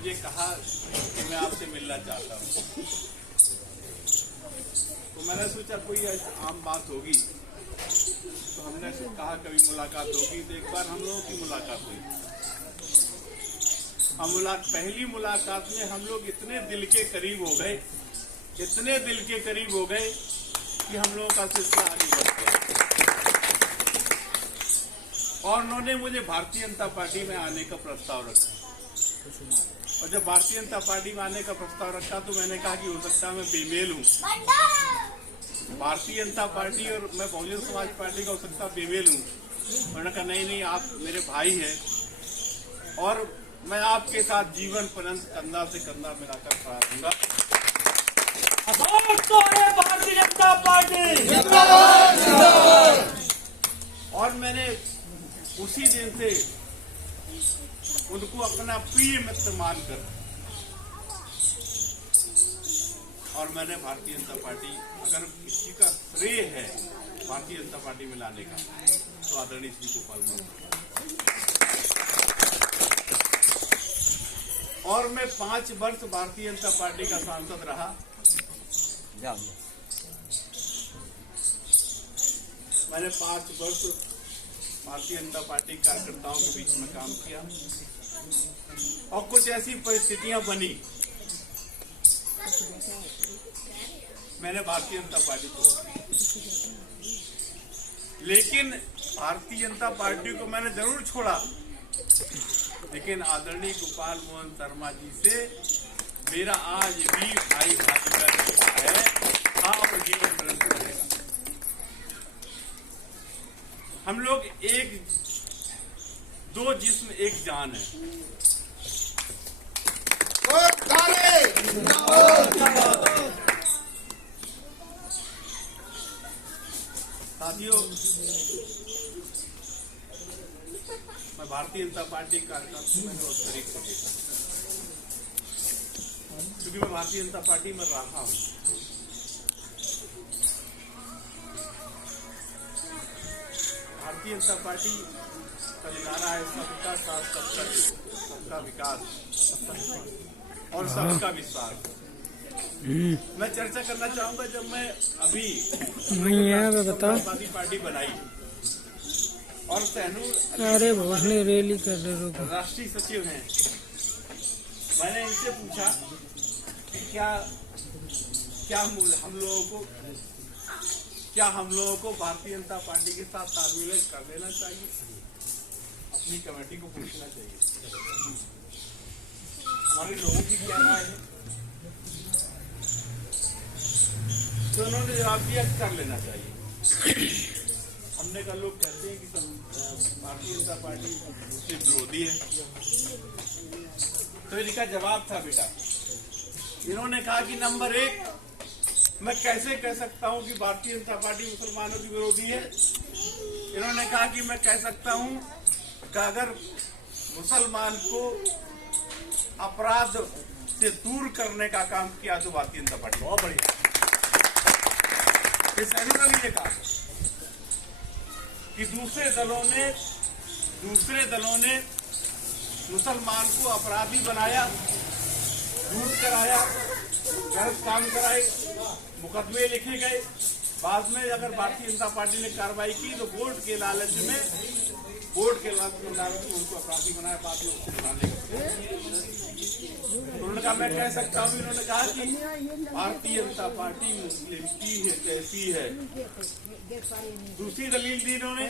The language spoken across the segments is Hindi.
मुझे कहा कि मैं आपसे मिलना चाहता हूँ। तो मैंने सोचा कोई आम बात होगी, तो हमने कहा कभी मुलाकात होगी। तो एक बार हम लोगों की मुलाकात हुई। पहली मुलाकात में हम लोग इतने दिल के करीब हो गए, इतने दिल के करीब हो गए कि हम लोगों का सिलसिला आगे बढ़ गया। और उन्होंने मुझे भारतीय जनता पार्टी में आने का प्रस्ताव रखा। और जब भारतीय जनता पार्टी में आने का प्रस्ताव रखा तो मैंने कहा कि हो सकता है मैं बेमेल हूँ, भारतीय जनता पार्टी और मैं बहुजन समाज पार्टी का हो सकता बेमेल हूँ। उन्होंने कहा नहीं, आप मेरे भाई हैं और मैं आपके साथ जीवन पर्यंत कंधा से कंधा मिलाकर खड़ा रहूंगा। भारतीय जनता पार्टी। और मैंने उसी दिन से उनको अपना प्रिय मित्र मानकर और मैंने भारतीय जनता पार्टी, अगर किसी का श्रेय है भारतीय जनता पार्टी में लाने का तो आदरणीय श्री गोपाल महतो। और मैं 5 वर्ष भारतीय जनता पार्टी का सांसद रहा। मैंने 5 वर्ष भारतीय जनता पार्टी कार्यकर्ताओं के बीच में काम किया और कुछ ऐसी परिस्थितियां बनी, मैंने भारतीय जनता पार्टी छोड़ दी। लेकिन भारतीय जनता पार्टी को मैंने जरूर छोड़ा, लेकिन आदरणीय गोपाल मोहन शर्मा जी से मेरा आज भी भाई का रिश्ता है, और जीवन पर्यंत रहेगा। हम लोग दो जिस्म एक जान है। साथियों, मैं भारतीय जनता पार्टी कार्यक्रम को मैंने बहुत करीब से देखा, क्योंकि मैं भारतीय जनता पार्टी में रहा हूं। भारतीय जनता पार्टी का नारा है सबका साथ, सबका विकास और सबका विश्वास। मैं चर्चा करना चाहूंगा, जब मैं अभी समाजवादी पार्टी बनाई और सहनूर रैली कर रहे राष्ट्रीय सचिव हैं, मैंने इनसे पूछा कि क्या हम लोगों को भारतीय जनता पार्टी के साथ तालमेल कर लेना चाहिए, अपनी कमेटी को पूछना चाहिए, हमारे लोगों की क्या राय है। तो उन्होंने जवाब दिया कर लेना चाहिए। हमने कहा लोग कहते हैं कि भारतीय जनता पार्टी से विरोधी है। तो इनका जवाब था, बेटा, इन्होंने कहा कि नंबर 1, मैं कैसे कह सकता हूं कि भारतीय जनता पार्टी मुसलमानों की विरोधी है। इन्होंने कहा कि मैं कह सकता हूं कि अगर मुसलमान को अपराध से दूर करने का काम किया तो भारतीय जनता पार्टी। बहुत बढ़िया। ये कहा कि दूसरे दलों ने मुसलमान को अपराधी बनाया, लूट कराया, गलत काम कराए, मुकदमे लिखे गए। बाद में अगर भारतीय जनता पार्टी ने कार्रवाई की तो वोट के लालच में उनको अपराधी बनाया, बाद में उसको बनाने उन्होंने कहा मैं कह सकता हूँ। इन्होंने कहा कि भारतीय जनता पार्टी मुस्लिम की है, कैसी है। दूसरी दलील दी इन्होंने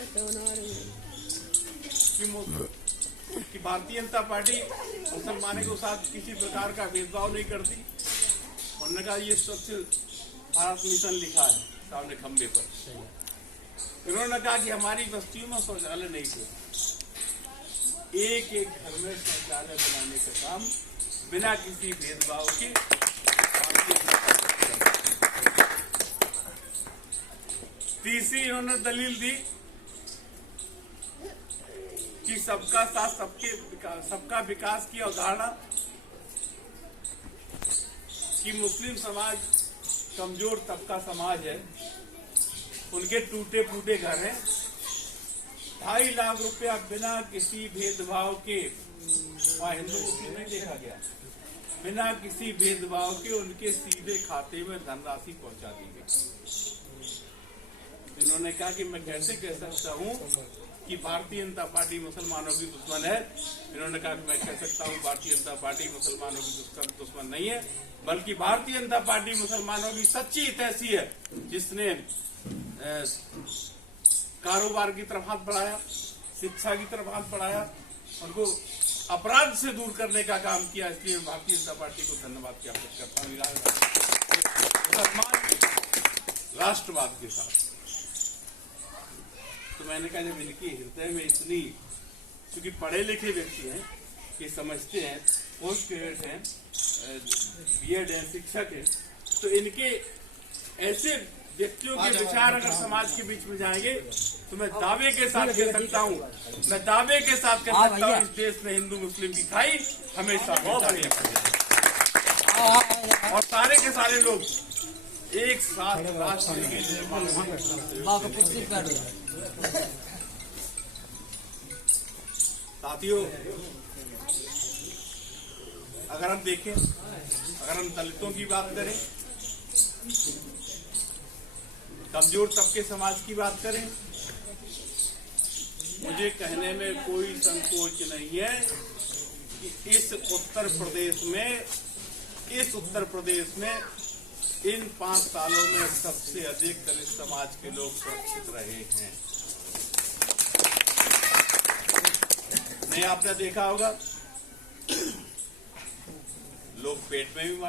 कि भारतीय जनता पार्टी मुसलमानों के साथ किसी प्रकार का भेदभाव नहीं करती। उन्होंने कहा ये स्वच्छ भारत मिशन लिखा है सामने खंबे पर। इन्होंने कहा कि हमारी बस्तियों में शौचालय नहीं थे, एक घर में शौचालय बनाने का काम बिना किसी भेदभाव के तीसरी इन्होंने दलील दी कि सबका साथ सबका विकास की अवधारणा, कि मुस्लिम समाज कमजोर तबका समाज है, उनके टूटे फूटे घर हैं, 2.5 लाख रुपया बिना किसी भेदभाव के वहाँ हिंदू मुस्लिम नहीं देखा गया। बिना किसी भेदभाव के उनके सीधे खाते में धनराशि पहुंचा दी गई। इन्होंने कहा कि मैं कैसे कह सकता हूँ कि भारतीय जनता पार्टी मुसलमानों की दुश्मन है। इन्होंने कहा कि मैं कह सकता हूँ भारतीय जनता पार्टी मुसलमानों की दुश्मन नहीं है, बल्कि भारतीय जनता पार्टी मुसलमानों की सच्ची हितैषी है, जिसने कारोबार की तरफ हाथ बढ़ाया, शिक्षा की तरफ हाथ बढ़ाया, उनको अपराध से दूर करने का काम किया। इसलिए भारतीय जनता पार्टी को धन्यवाद ज्ञापित करता हूँ मुसलमान राष्ट्रवाद के साथ। तो मैंने कहा जब इनकी हृदय में इतनी, क्योंकि पढ़े लिखे व्यक्ति हैं, ये समझते हैं, पोस्ट ग्रेजुएट हैं, बीएड हैं, शिक्षक हैं, तो इनके ऐसे व्यक्तियों के विचार अगर समाज के बीच में जाएंगे तो मैं दावे के साथ कह सकता हूँ, इस देश में हिंदू मुस्लिम की खाई हमेशा और सारे के सारे लोग एक साथ राष्ट्र के साथियों, अगर हम देखें, अगर हम दलितों की बात करें, कमजोर तबके समाज की बात करें, मुझे कहने में कोई संकोच नहीं है कि इस उत्तर प्रदेश में इन 5 सालों में सबसे अधिक दलित समाज के लोग सुरक्षित रहे हैं। नहीं, आपने देखा होगा लोग पेट में भी मार